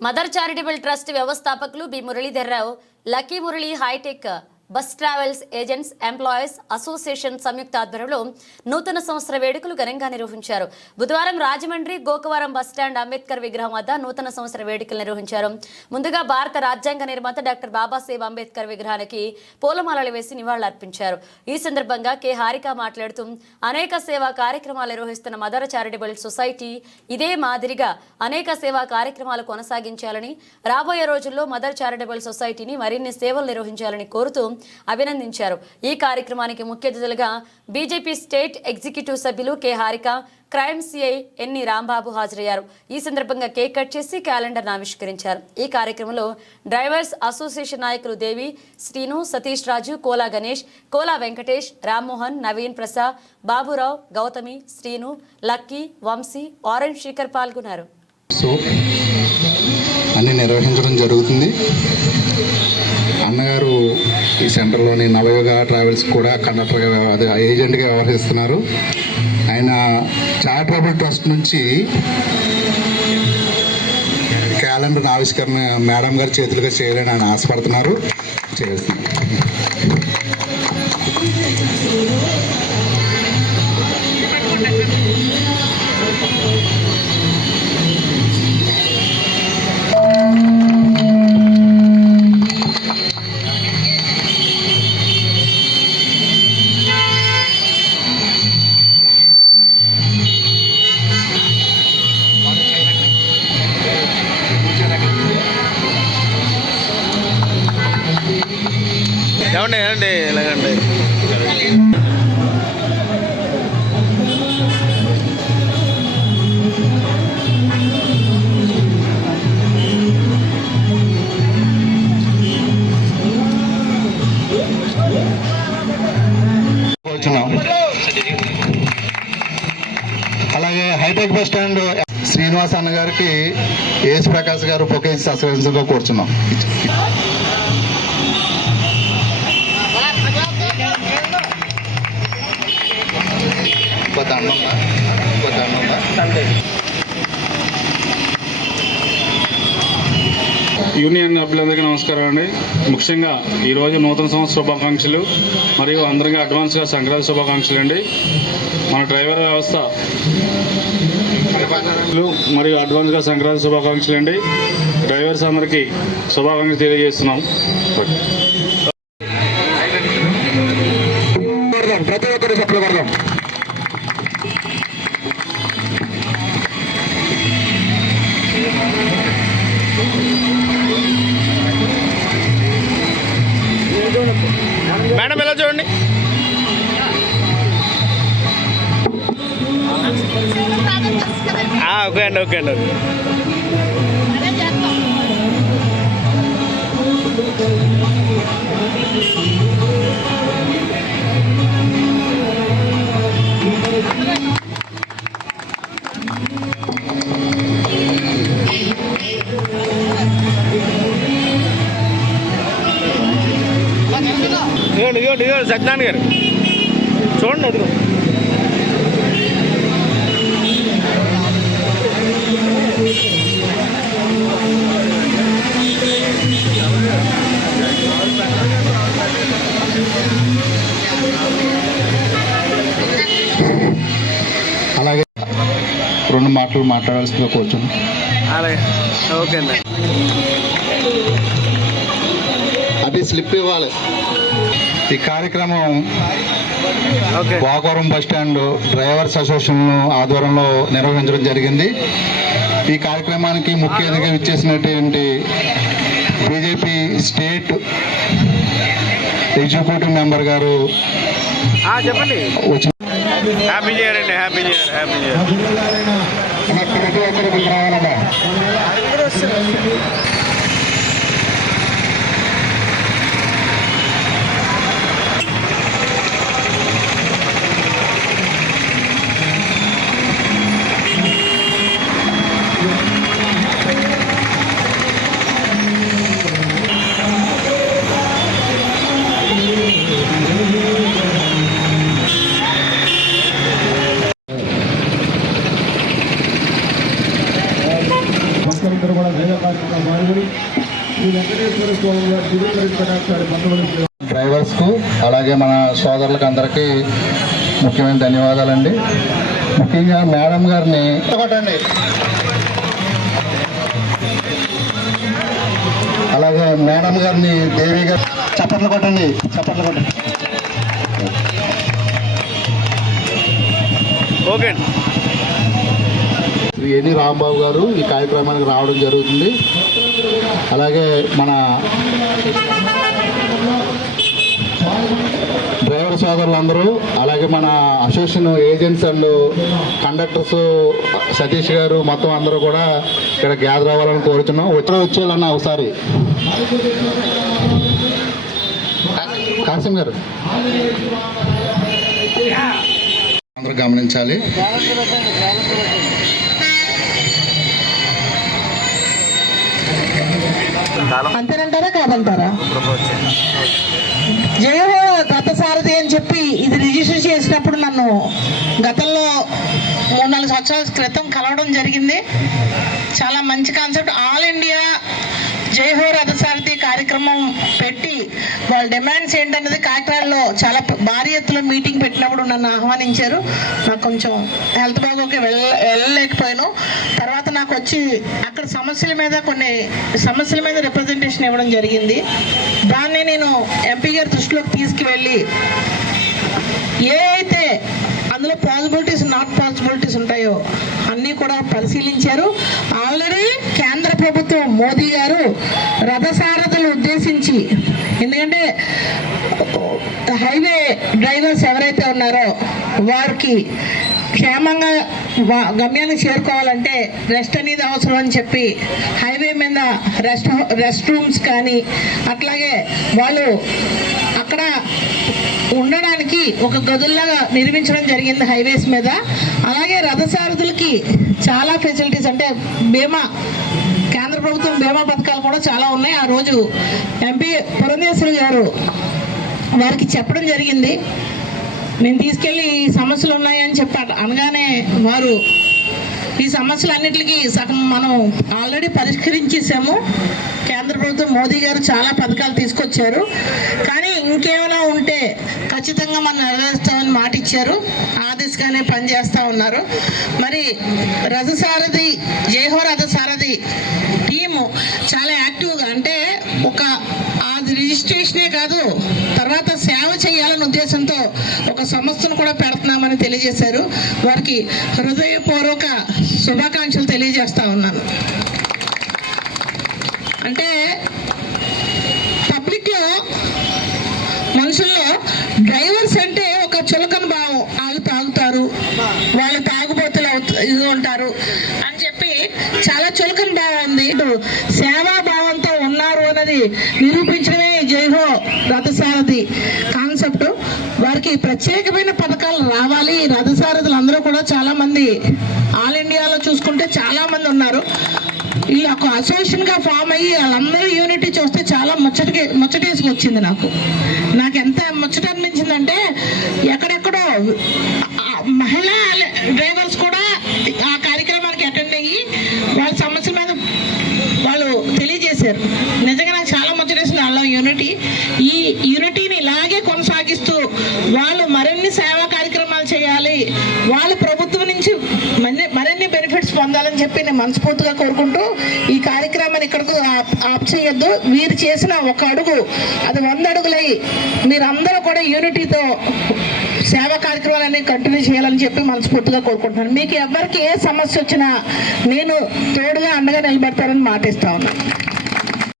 Mother charitable trust వ్యవస్థాపకులు B Muralidhar Rao Lucky Murali hitech bus travels agents employees association సంయుక్త ఆధ్వర్యంలో నూతన సంవత్సర వేడుకలు ఘనంగా నిర్వహించారు. బుధవారం రాజమండ్రి గోకవరం బస్టాండ్ అంబేద్కర్ విగ్రహం వద్ద నూతన సంవత్సర వేడుకలు నిర్వహించారు. ముందుగా భారత రాజ్యాంగ నిర్మాత డాక్టర్ బాబాసాహెబ్ అంబేద్కర్ విగ్రహానికి పూలమాలలు వేసి నివాళులర్పించారు. ఈ సందర్భంగా కె. హారిక మాట్లాడుతూ అనేక సేవా కార్యక్రమాలు నిర్వహిస్తున్న మదర్ చారిటబుల్ సొసైటీ ఇదే మాదిరిగా అనేక సేవా కార్యక్రమాలు కొనసాగించాలని రాబోయే రోజుల్లో మదర్ చారిటబుల్ సొసైటీని మరిన్ని సేవలు నిర్వహించాలని కోరుతూ అభినందించారు. ఈ కార్యక్రమానికి ముఖ్య అతిథులుగా బీజేపీ స్టేట్ ఎగ్జిక్యూటివ్ సభ్యులు K Harika crime CI N Rambabu హాజరయ్యారు. ఈ సందర్భంగా కేక్ కట్ చేసి క్యాలెండర్ ఆవిష్కరించారు ఈ కార్యక్రమంలో డ్రైవర్స్ అసోసియేషన్ నాయకులు దేవి శ్రీను సతీష్ రాజు కోలా గణేష్ కోలా వెంకటేష్ రామ్మోహన్ నవీన్ ప్రసాద్ బాబురావు గౌతమి శ్రీను లక్కీ వంశీ ఆరెంజ్ శేఖర్ పాల్గొన్నారు. అన్ని నిర్వహించడం జరుగుతుంది. అన్నగారు ఈ సెంటర్లోని నవయోగ ట్రావెల్స్ కూడా కండక్టర్గా అదే ఏజెంట్గా వ్యవహరిస్తున్నారు. ఆయన చారిటబుల్ ట్రస్ట్ నుంచి క్యాలెండర్ ఆవిష్కరణ మేడం గారి చేతులుగా చేయాలని ఆయన ఆశపడుతున్నారు. చేస్తున్నారు ఏమండి ఏమండి? ఇలాగండి అలాగే హైటెక్ బస్ స్టాండ్ శ్రీనివాస్ అన్న గారికి ఏసు ప్రకాష్ గారు పొకేజ్ సస్పెన్స్గా కూర్చున్నాం. యూనియన్ సభ్యులందరికీ నమస్కారం అండి. ముఖ్యంగా ఈరోజు నూతన సంవత్సర శుభాకాంక్షలు మరియు అందరికీ అడ్వాన్స్గా సంక్రాంతి శుభాకాంక్షలు అండి. మన డ్రైవర్ వ్యవస్థ మరియు అడ్వాన్స్గా సంక్రాంతి శుభాకాంక్షలు అండి. డ్రైవర్స్ అందరికీ శుభాకాంక్షలు తెలియజేస్తున్నాం. మేడం ఎలా చూడండి ఓకే అండి ఓకే అండి ఓకే. you. ఇదిగోండి సత్యనారాయణ గారు. చూడండి అదిగో అలాగే రెండు మాటలు మాట్లాడాల్సిందిగా కూర్చున్నాం అలాగే. ఓకే అండి. అది స్లిప్ ఇవ్వాలి. ఈ కార్యక్రమం Vakavaram bus stand drivers association ఆధ్వర్యంలో నిర్వహించడం జరిగింది. ఈ కార్యక్రమానికి ముఖ్య అతిథిగా ఇచ్చేసినటువంటి బీజేపీ స్టేట్ ఎగ్జిక్యూటివ్ మెంబర్ గారు చెప్పండి. హ్యాపీ హ్యాపీ కూడా వేద డ్రైవర్స్కు అలాగే మన సోదరులకు అందరికీ ముఖ్యమైన ధన్యవాదాలండి. ముఖ్యంగా మేడం గారిని అలాగే మేడం గారిని దేవి గారు చప్పట్లు కొట్టండి చప్పట్లు కొట్టండి. ఓకే అండి. శ్రీ ఎని రాంబాబు గారు ఈ కార్యక్రమానికి రావడం జరుగుతుంది. అలాగే మన డ్రైవర్ సోదరులందరూ అలాగే మన association agents and conductors Satish గారు మొత్తం అందరూ కూడా ఇక్కడ గ్యాదర్ అవ్వాలని కోరుతున్నాం. ఉత్తర వచ్చేయాలన్న ఒకసారి. కాసిం గారు. అందరూ గమనించాలి. అంతేనంటారా కాదంటారా? జయహో సారథి అని చెప్పి ఇది రిజిస్టర్ చేసినప్పుడు నన్ను గతంలో మూడు నాలుగు సంవత్సరాల క్రితం కలవడం జరిగింది. చాలా మంచి కాన్సెప్ట్. ఆల్ ఇండియా జయహో రథశాంతి కార్యక్రమం పెట్టి వాళ్ళ డిమాండ్స్ ఏంటన్నది కాకినాడలో చాలా భారీ ఎత్తులో మీటింగ్ పెట్టినప్పుడు నన్ను ఆహ్వానించారు. నాకు కొంచెం హెల్త్ బాగోకి వెళ్ళ వెళ్ళలేకపోయాను. తర్వాత నాకు వచ్చి అక్కడ సమస్యల మీద కొన్ని సమస్యల మీద రిప్రజెంటేషన్ ఇవ్వడం జరిగింది. దాన్ని నేను ఎంపీ గారి దృష్టిలోకి తీసుకువెళ్ళి ఏ అయితే అందులో పాసిబిలిటీస్ నాట్ పాసిబిలిటీస్ ఉంటాయో అన్నీ కూడా పరిశీలించారు. ఆల్రెడీ మోదీ గారు రథసారథులు ఉద్దేశించి ఎందుకంటే హైవే డ్రైవర్స్ ఎవరైతే ఉన్నారో వారికి క్షేమంగా గమ్యాన్ని గమ్యానికి చేరుకోవాలంటే రెస్ట్ అనేది అవసరం అని చెప్పి హైవే మీద రెస్ట్ రెస్ట్ రూమ్స్ కానీ అట్లాగే వాళ్ళు అక్కడ ఉండడానికి ఒక గదుల్లాగా నిర్మించడం జరిగింది హైవేస్ మీద. అలాగే రథసారథులకి చాలా ఫెసిలిటీస్ అంటే బీమా ప్రభుత్వం బీమా పథకాలు కూడా చాలా ఉన్నాయి. ఆ రోజు ఎంపీ పురంధేశ్వరి గారు వారికి చెప్పడం జరిగింది. నేను తీసుకెళ్ళి ఈ సమస్యలు ఉన్నాయని చెప్పాను అనగానే వారు ఈ సమస్యలన్నిటికీ సగం మనం ఆల్రెడీ పరిష్కరించేసాము కేంద్ర ప్రభుత్వం మోదీ గారు చాలా పథకాలు తీసుకొచ్చారు. కానీ ఇంకేమైనా ఉంటే ఖచ్చితంగా మనం నెరవేరుస్తామని మాట ఇచ్చారు ఆ దిశగానే పనిచేస్తూ ఉన్నారు. మరి రథసారథి జయహో రథసారథి టీము చాలా యాక్టివ్గా అంటే ఒక అది రిజిస్ట్రేషనే కాదు తర్వాత సేవ చేయాలనే ఉద్దేశంతో ఒక సంస్థను కూడా పెడుతున్నామని తెలియజేశారు. వారికి హృదయపూర్వక శుభాకాంక్షలు తెలియజేస్తారు చులకన భావం వాళ్ళు తాగుతారు. వాళ్ళు తాగుబోతులు ఇది ఉంటారు. అని చెప్పి చాలా చులకన భావం ఉంది. సేవా భావంతో ఉన్నారు అన్నది నిరూపించడమే జైహో రథసారథి కాన్సెప్ట్. వారికి ప్రత్యేకమైన పథకాలు రావాలి. రథసారథులు అందరూ కూడా చాలా మంది ఆల్ ఇండియాలో చూసుకుంటే చాలా మంది ఉన్నారు. ఈ ఒక అసోసియేషన్గా ఫామ్ అయ్యి వాళ్ళందరూ యూనిటీ చూస్తే చాలా ముచ్చటకి ముచ్చటేసి వచ్చింది నాకు. నాకు ఎంత ముచ్చట అనిపించిందంటే ఎక్కడెక్కడో మహిళా డ్రైవర్స్ కూడా ఆ కార్యక్రమానికి అటెండ్ అయ్యి చెప్పి నేను మనస్ఫూర్తిగా కోరుకుంటూ ఈ కార్యక్రమాన్ని ఇక్కడకు ఆప్- చేయొద్దు. వీరు చేసిన ఒక అడుగు అది వంద అడుగులై మీరందరూ కూడా యూనిటీతో సేవా కార్యక్రమాలన్నీ కంటిన్యూ చేయాలని చెప్పి మనస్ఫూర్తిగా కోరుకుంటున్నాను. మీకు ఎవరికి ఏ సమస్య వచ్చినా నేను తోడుగా అండగా నిలబెడతానని మాటిస్తా ఉన్నాను.